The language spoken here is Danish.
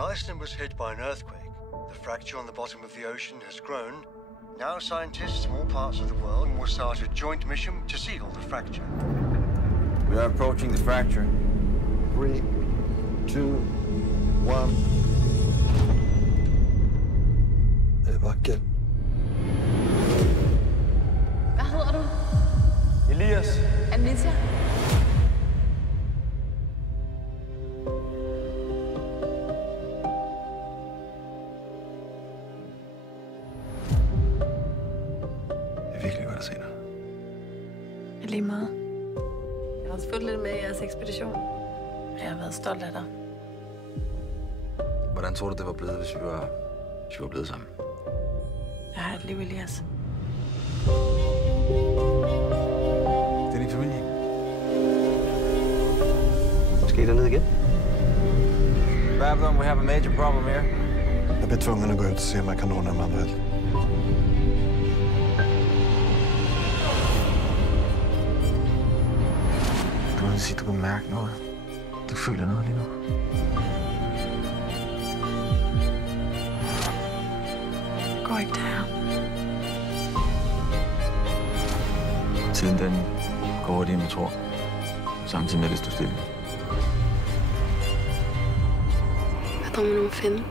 Iceland was hit by an earthquake. The fracture on the bottom of the ocean has grown. Now scientists from all parts of the world will start a joint mission to seal the fracture. We are approaching the fracture. 3, 2, 1. Det er vackert. Hvad hedder du? Elias. Anissa. Det er virkelig godt at se dig. Lige meget. Jeg har også fulgt lidt med i jeres ekspedition. Jeg har været stolt af dig. Hvordan tror du, det var blevet, hvis vi var blevet sammen? Jeg har et liv, Elias. Det er din familie. Skal I derned igen? Babylon, we have a major problem here. Jeg bliver tvungen at gå ud og se, om jeg kan ordne med andre. Du må sige, du kan mærke noget. Du føler noget lige nu. Gå ikke der. Tiden den går hurtigt, end man tror. Samtidig med, at det står stille. Hvad drømmer du om at finde?